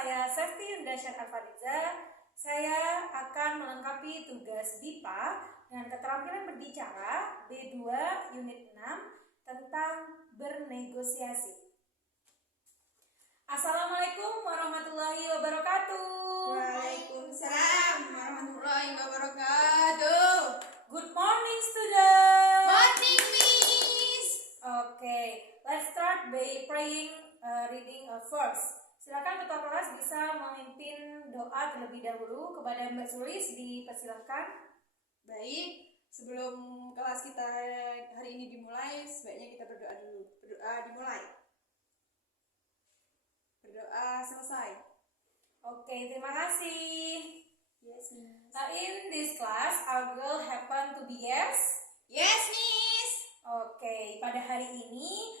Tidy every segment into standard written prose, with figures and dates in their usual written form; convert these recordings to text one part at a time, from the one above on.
saya Sefti Yunda Syarafariza. Saya akan melengkapi tugas BIPA dengan keterampilan berbicara B2 Unit 6 tentang bernegosiasi. Assalamualaikum warahmatullahi wabarakatuh. Waalaikumsalam warahmatullahi wabarakatuh. Good morning, students. Morning, Miss. Okay, let's start by praying, reading a verse. Silakan ketua kelas bisa memimpin doa terlebih dahulu. Kepada Mbak Sulis dipersilakan. Baik, sebelum kelas kita hari ini dimulai, sebaiknya kita berdoa dulu. Berdoa dimulai. Berdoa selesai. Okay, terima kasih. Yes, Miss. Now in this class, I will happen to be yes. Yes, Miss. Oke, pada hari ini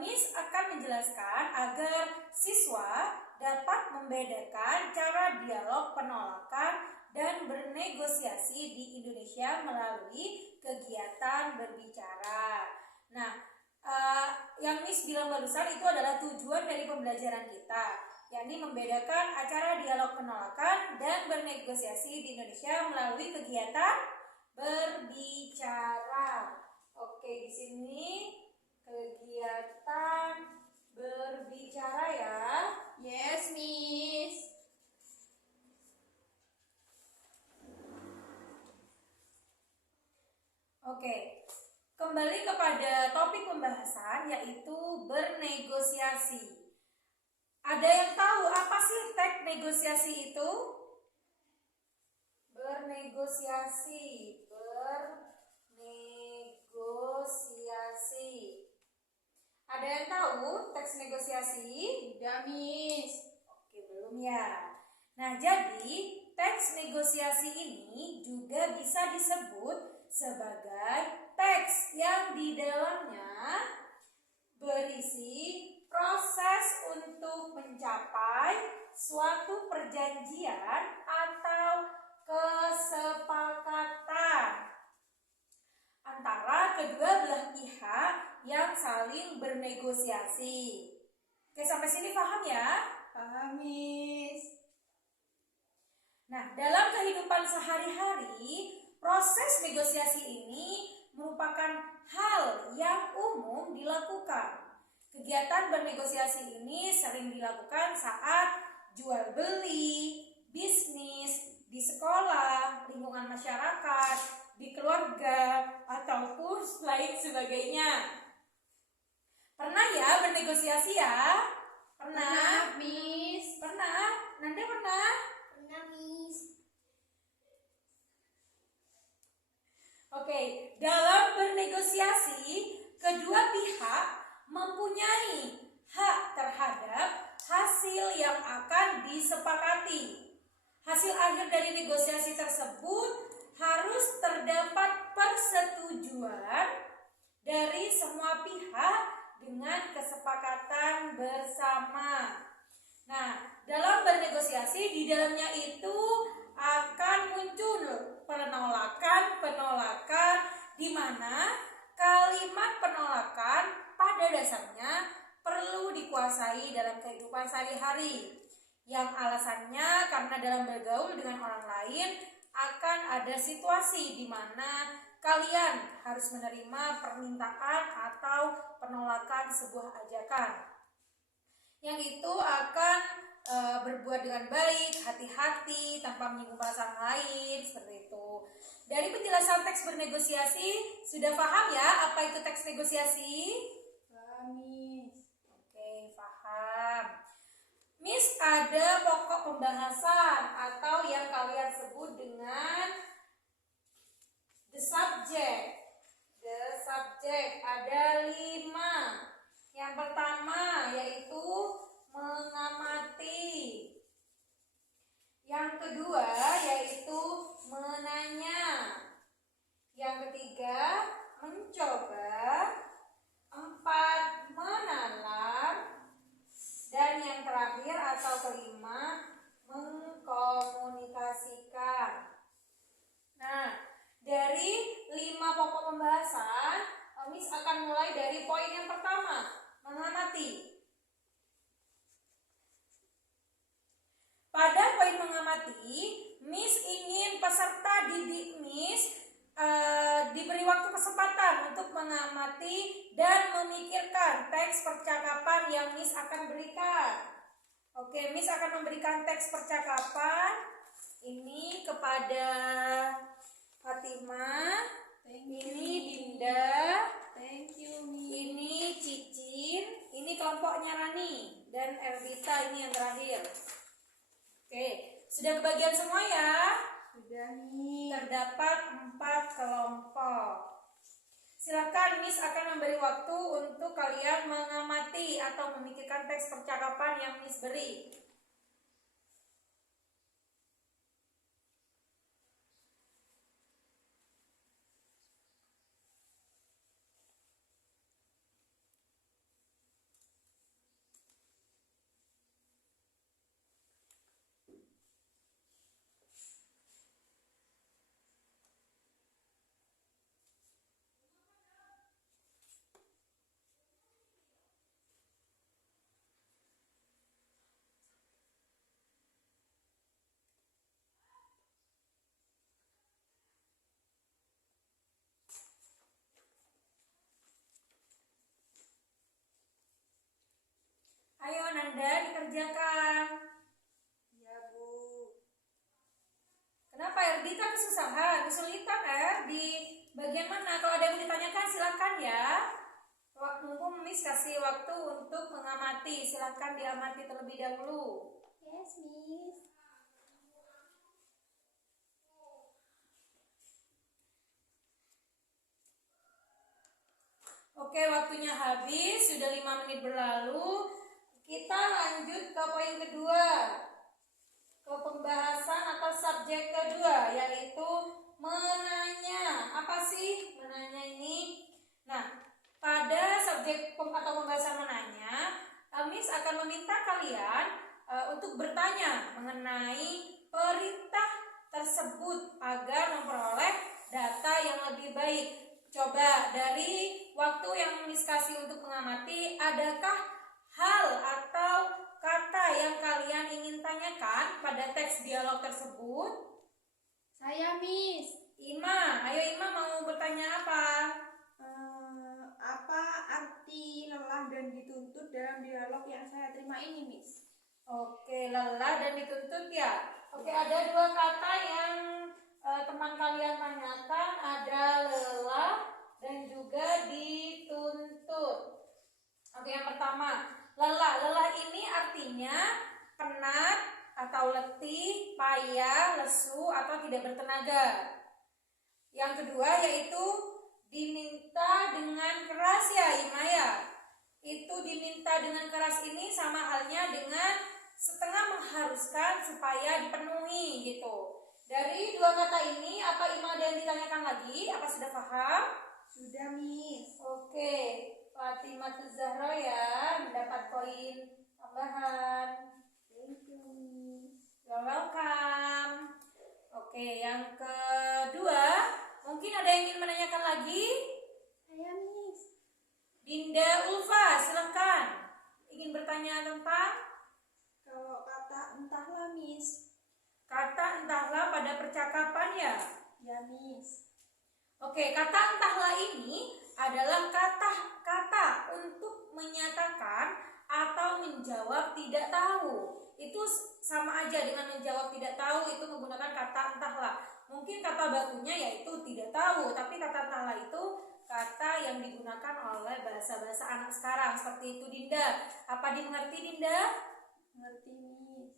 Miss akan menjelaskan agar siswa dapat membedakan cara dialog penolakan dan bernegosiasi di Indonesia melalui kegiatan berbicara. Nah, yang Miss bilang barusan itu adalah tujuan dari pembelajaran kita, yakni membedakan acara dialog penolakan dan bernegosiasi di Indonesia melalui kegiatan berbicara. Oke, di sini kegiatan berbicara ya. Yes, Miss. Oke, kembali kepada topik pembahasan yaitu bernegosiasi. Ada yang tahu apa sih teks negosiasi itu? Bernegosiasi. Ada yang tahu teks negosiasi? Tidak, Miss. Oke, belum ya. Nah, jadi teks negosiasi ini juga bisa disebut sebagai teks yang di dalamnya berisi proses untuk mencapai suatu perjanjian atau kesepakatan antara kedua belah pihak yang saling bernegosiasi. Oke, sampai sini paham ya? Paham, Miss. Nah, dalam kehidupan sehari-hari, proses negosiasi ini merupakan hal yang umum dilakukan. Kegiatan bernegosiasi ini sering dilakukan saat jual beli, bisnis, di sekolah, lingkungan masyarakat, di keluarga, ataupun lain sebagainya. Pernah ya bernegosiasi ya? Pernah, Miss. Pernah? Nanda pernah? Pernah, Miss. Oke, dalam bernegosiasi, kedua pihak mempunyai hak terhadap hasil yang akan disepakati. Hasil akhir dari negosiasi tersebut harus terdapat persetujuan dari semua pihak dengan kesepakatan bersama. Nah, dalam bernegosiasi di dalamnya itu akan muncul penolakan di mana kalimat penolakan pada dasarnya perlu dikuasai dalam kehidupan sehari-hari. Yang alasannya karena dalam bergaul dengan orang lain akan ada situasi di mana kalian harus menerima permintaan atau penolakan sebuah ajakan. Yang itu akan berbuat dengan baik, hati-hati, tanpa menyinggung perasaan lain, seperti itu. Dari penjelasan teks bernegosiasi, sudah paham ya apa itu teks negosiasi? Paham, Miss. Oke, paham. Miss, ada pokok pembahasan atau yang kalian sebut dengan the subject. The subject ada 5. Yang pertama yaitu mengamati. Yang kedua yaitu menanya. Yang ketiga mencoba. 4 menalam. Dan yang terakhir atau kelima mengkomunikasikan. Nah, dari 5 pokok pembahasan, Miss akan mulai dari poin yang pertama, mengamati. mengamati, Miss ingin peserta didik Miss diberi waktu kesempatan untuk mengamati dan memikirkan teks percakapan yang Miss akan berikan. Oke, Miss akan memberikan teks percakapan ini kepada Fatima, ini Dinda, Thank you, Miss. ini Cicin, ini kelompoknya Rani, dan Erdita ini yang terakhir. Oke, sudah kebagian semua ya? Sudah, Miss. Terdapat 4 kelompok. Silakan Miss akan memberi waktu untuk kalian mengamati atau memikirkan teks percakapan yang Miss beri. Ayo Nanda, dikerjakan. Ya, Bu. Kenapa Erdita kesusahan, kesulitan di bagian mana? Kalau ada yang ditanyakan silakan ya. Mumpung Miss kasih waktu untuk mengamati, silakan diamati terlebih dahulu. Yes, Miss. Oke, waktunya habis, sudah 5 menit berlalu. Kita lanjut ke poin kedua, ke pembahasan atau subjek kedua, yaitu menanya. Apa sih menanya ini? Nah, pada subjek atau pembahasan menanya, Miss akan meminta kalian untuk bertanya mengenai perintah tersebut agar memperoleh data yang lebih baik. Coba dari waktu yang Miss kasih untuk mengamati, adakah hal atau kata yang kalian ingin tanyakan pada teks dialog tersebut? Saya, Miss. Ima, ayo Ima mau bertanya apa? Apa arti lelah dan dituntut dalam dialog yang saya terima ini, Miss? Oke, lelah dan dituntut ya. Oke, ada 2 kata yang teman kalian tanyakan, ada lelah dan juga dituntut. Oke, yang pertama, lelah. Lelah ini artinya penat atau letih, payah, lesu atau tidak bertenaga. Yang kedua yaitu diminta dengan keras ya, Imaya. Itu diminta dengan keras ini sama halnya dengan setengah mengharuskan supaya dipenuhi gitu. Dari 2 kata ini, apa Ima ada yang ditanyakan lagi? Apa sudah paham? Sudah, Miss. Oke, Fatimah Zahra ya, mendapat poin tambahan. Thank you, Miss. You're welcome. Oke, yang kedua, mungkin ada yang ingin menanyakan lagi? Saya, Miss. Dinda Ulfa, silakan. Ingin bertanya tentang Kalau kata entahlah, Miss. kata entahlah pada percakapan ya? Ya, Miss. Oke, kata entahlah ini adalah kata-kata untuk menyatakan atau menjawab tidak tahu. Itu sama aja dengan menjawab tidak tahu, itu menggunakan kata entahlah. Mungkin kata bakunya yaitu tidak tahu, tapi kata entahlah itu kata yang digunakan oleh bahasa-bahasa anak sekarang. Seperti itu Dinda. Apa dimengerti Dinda? Ngerti, Miss.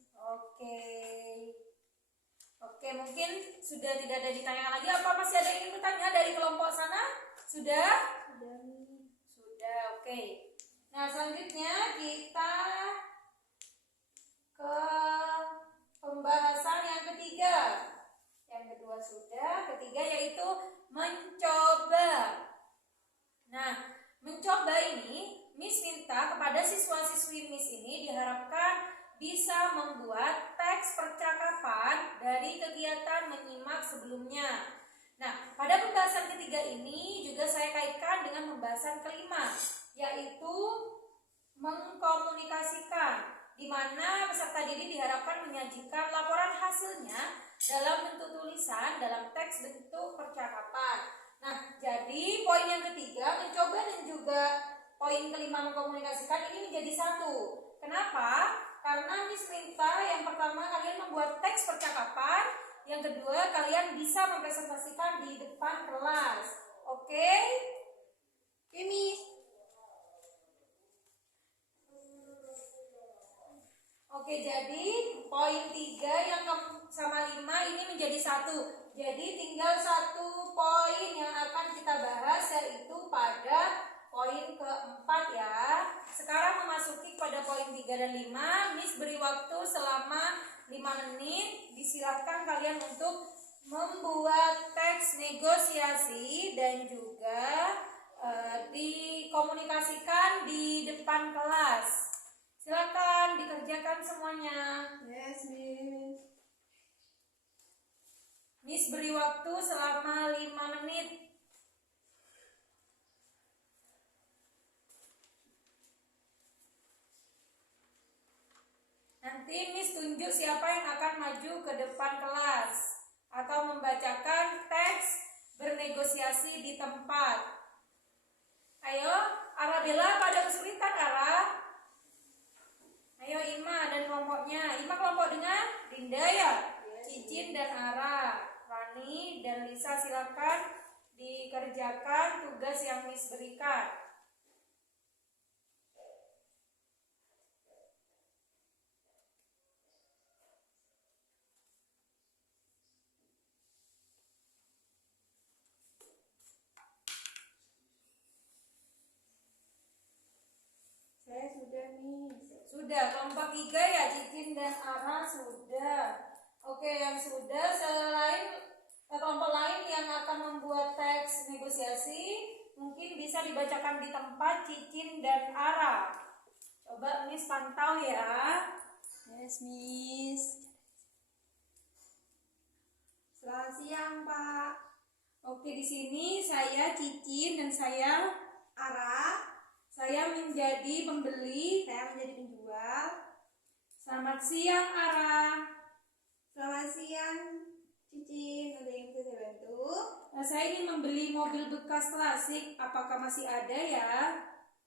Oke, mungkin sudah tidak ada ditanyakan lagi. Apa masih ada yang ingin bertanya dari kelompok sana? Sudah? Sudah, Miss. Sudah, oke. Nah, selanjutnya kita ke pembahasan yang ketiga. Yang kedua sudah, ketiga yaitu mencoba. Nah, mencoba ini Miss minta kepada siswa-siswi Miss ini diharapkan bisa membuat teks percakapan dari kegiatan menyimak sebelumnya. Nah, pada pembahasan ketiga ini juga saya kaitkan dengan pembahasan kelima, yaitu mengkomunikasikan. di mana peserta didik diharapkan menyajikan laporan hasilnya dalam bentuk tulisan dalam teks bentuk percakapan. Nah, jadi poin yang ketiga mencoba dan juga poin kelima mengkomunikasikan ini menjadi satu. Kenapa? Karena Miss minta yang pertama kalian membuat teks percakapan, yang kedua kalian bisa mempresentasikan di depan kelas. Oke? Oke, Miss. Oke, jadi poin 3 yang sama 5 ini menjadi satu. Jadi tinggal satu poin yang akan kita bahas, yaitu pada poin keempat ya. Sekarang memasuki pada poin 3 dan 5. Miss beri waktu selama 5 menit. Disilakan kalian untuk membuat teks negosiasi dan juga dikomunikasikan di depan kelas. Silakan dikerjakan semuanya. Yes, Miss. Miss beri waktu selama 5 menit. Nanti Miss tunjuk siapa yang akan maju ke depan kelas atau membacakan teks bernegosiasi di tempat. Ayo, Arabella pada kesulitan Ara. Ayo Ima dan kelompoknya. Ima kelompok dengan Dinda ya, Cicin dan Ara. Rani dan Lisa silakan dikerjakan tugas yang Miss berikan. Saya sudah, Miss. Sudah, kelompok 3 ya, Cicin dan Ara sudah. Oke, yang sudah selain kelompok lain yang akan membuat teks negosiasi, mungkin bisa dibacakan di tempat Cicin dan Ara. Coba Miss pantau ya. Yes, Miss. Selamat siang, Pak. Oke, di sini saya Cicin dan saya Ara. Saya menjadi pembeli. Saya menjadi penjual. Selamat siang Ara. Selamat siang, Cicin. Ada yang bisa saya bantu? Saya ingin membeli mobil bekas klasik. Apakah masih ada ya?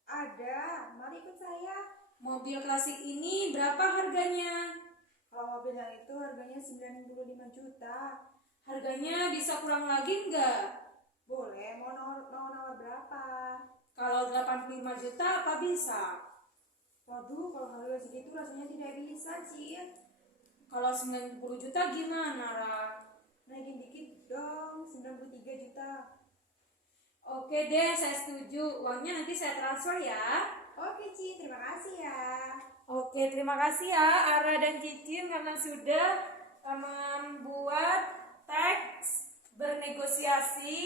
Ada. Mari ikut saya. Mobil klasik ini berapa harganya? Kalau mobil yang itu harganya 95 juta. Harganya bisa kurang lagi enggak? Boleh. Mau nawar berapa? Kalau 85 juta apa bisa? Waduh, kalau harga segitu rasanya tidak bisa, Cin. Kalau 90 juta gimana, Ra? Naikin dikit dong, 93 juta. Oke deh, saya setuju. Uangnya nanti saya transfer ya. Oke, Cin. Terima kasih ya. Oke, terima kasih ya Ara dan Cicin karena sudah membuat teks bernegosiasi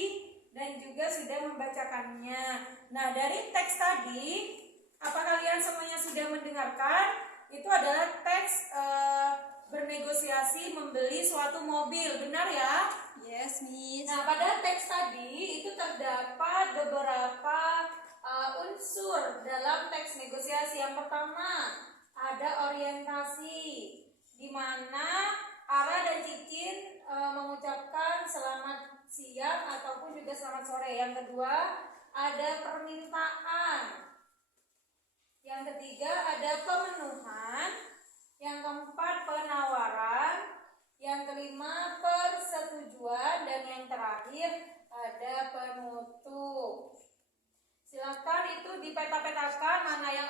dan juga sudah membacakannya. Nah, dari teks tadi, apa kalian semuanya sudah mendengarkan? Itu adalah teks bernegosiasi membeli suatu mobil, benar ya? Yes, Miss. Nah, pada teks tadi itu terdapat beberapa unsur dalam teks negosiasi. Yang pertama, ada orientasi, di mana Ara dan Cicin mengucapkan selamat siang ataupun juga selamat sore. Yang kedua, ada permintaan. Yang ketiga, ada pemenuhan. Yang keempat, penawaran. Yang kelima, persetujuan. Dan yang terakhir, ada penutup. Silakan itu dipeta-petakan mana yang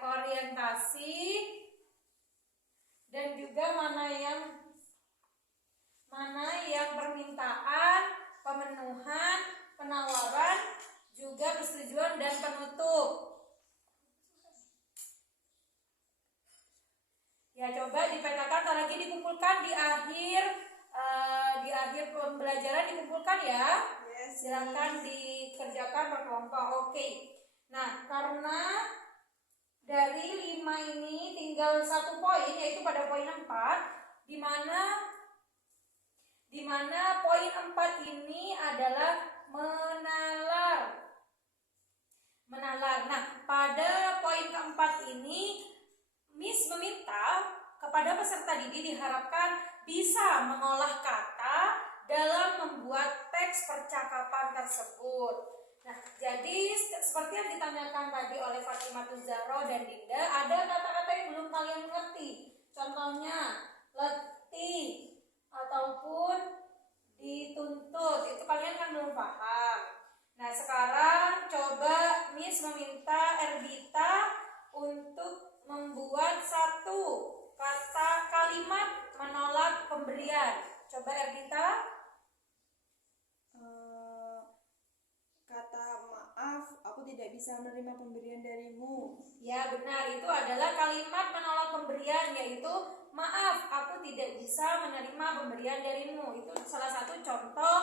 orientasi dan juga mana yang permintaan, pemenuhan, penawaran, juga persetujuan dan penutup. Ya, coba dipetakan, lagi dikumpulkan di akhir pembelajaran dikumpulkan ya. Yes. Silakan dikerjakan berkelompok. Oke. Nah, karena dari 5 ini tinggal 1 poin, yaitu pada poin 4, di mana poin 4 ini adalah menalar. Nah, pada poin keempat ini Miss meminta kepada peserta didik diharapkan bisa mengolah kata dalam membuat teks percakapan tersebut. Nah, jadi seperti yang ditanyakan tadi oleh Fatimah Zahra dan Dinda, ada kata-kata yang belum kalian mengerti. Contohnya, letih ataupun dituntut, itu kalian kan belum paham. Nah, sekarang coba Miss meminta Erdita untuk membuat satu kata kalimat menolak pemberian. Coba Erdita. Kata maaf, aku tidak bisa menerima pemberian darimu. Ya benar, itu adalah kalimat menolak pemberian, yaitu maaf, aku tidak bisa menerima pemberian darimu. Itu salah satu contoh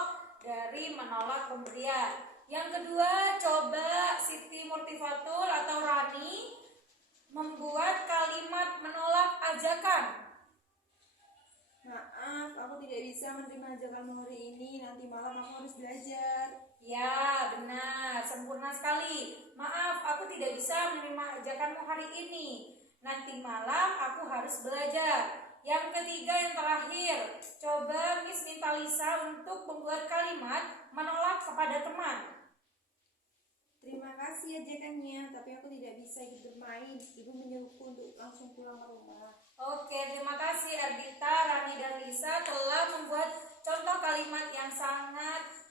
dari menolak pemberian. Yang kedua, coba Siti Murtifatul atau Rani membuat kalimat menolak ajakan. Maaf, aku tidak bisa menerima ajakanmu hari ini. Nanti malam aku harus belajar. Ya, benar, sempurna sekali. Maaf, aku tidak bisa menerima ajakanmu hari ini. Nanti malam aku harus belajar. Yang ketiga, yang terakhir, coba Miss minta Lisa untuk membuat kalimat menolak kepada teman. Terima kasih ajakannya, tapi aku tidak bisa ikut bermain. Ibu menyuruhku untuk langsung pulang ke rumah. Oke, terima kasih Ardita, Rani, dan Lisa telah membuat contoh kalimat yang sangat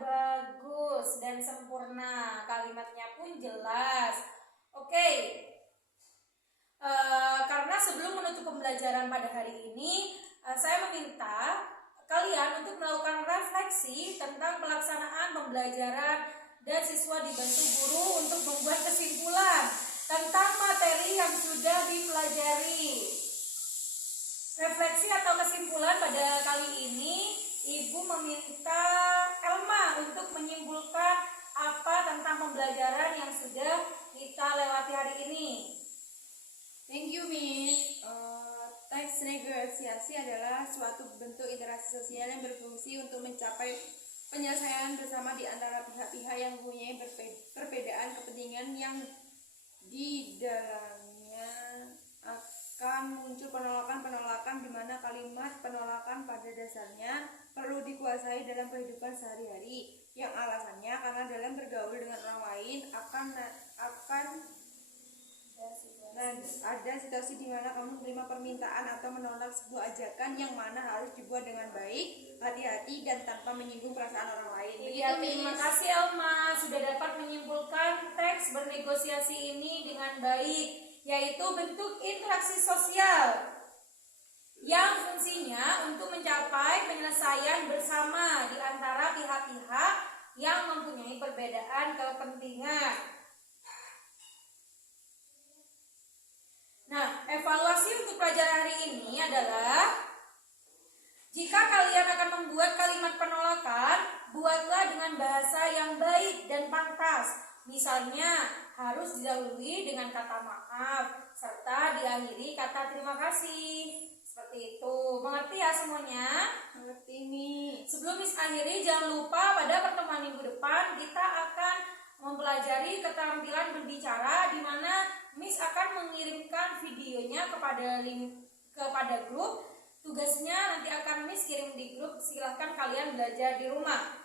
bagus dan sempurna. Kalimatnya pun jelas. Oke, karena sebelum menutup pembelajaran pada hari ini, saya meminta kalian untuk melakukan refleksi tentang pelaksanaan pembelajaran dan siswa dibantu guru untuk membuat kesimpulan tentang materi yang sudah dipelajari. Refleksi atau kesimpulan pada kali ini, Ibu meminta Elma untuk menyimpulkan apa tentang pembelajaran yang sudah kita lewati hari ini. Thank you, Miss. Teks negosiasi adalah suatu bentuk interaksi sosial yang berfungsi untuk mencapai penyelesaian bersama di antara pihak-pihak yang mempunyai perbedaan kepentingan yang di dalamnya akan muncul penolakan-penolakan di mana kalimat penolakan pada dasarnya perlu dikuasai dalam kehidupan sehari-hari, yang alasannya karena dalam bergaul dengan orang lain akan ada situasi di mana kamu menerima permintaan atau menolak sebuah ajakan yang mana harus dibuat dengan baik, hati-hati, dan tanpa menyinggung perasaan orang lain. Iya, terima kasih Elma sudah dapat menyimpulkan teks bernegosiasi ini dengan baik, yaitu bentuk interaksi sosial yang fungsinya untuk mencapai penyelesaian bersama di antara pihak-pihak yang mempunyai perbedaan kepentingan. Nah, evaluasi untuk pelajaran hari ini adalah jika kalian akan membuat kalimat penolakan, buatlah dengan bahasa yang baik dan pantas. Misalnya, harus didahului dengan kata maaf, serta diakhiri kata terima kasih. Seperti itu. Mengerti ya semuanya? Mengerti, Mi. Sebelum Miss akhiri, jangan lupa pada pertemuan minggu depan kita akan mempelajari keterampilan berbicara, di mana Miss akan mengirimkan videonya kepada grup. Tugasnya nanti akan Miss kirim di grup. Silahkan kalian belajar di rumah.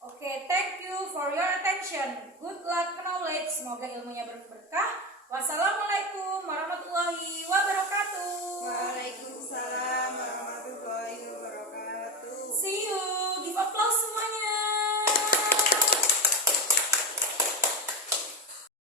Oke, thank you for your attention. Good luck knowledge. Semoga ilmunya berberkah. Wassalamualaikum warahmatullahi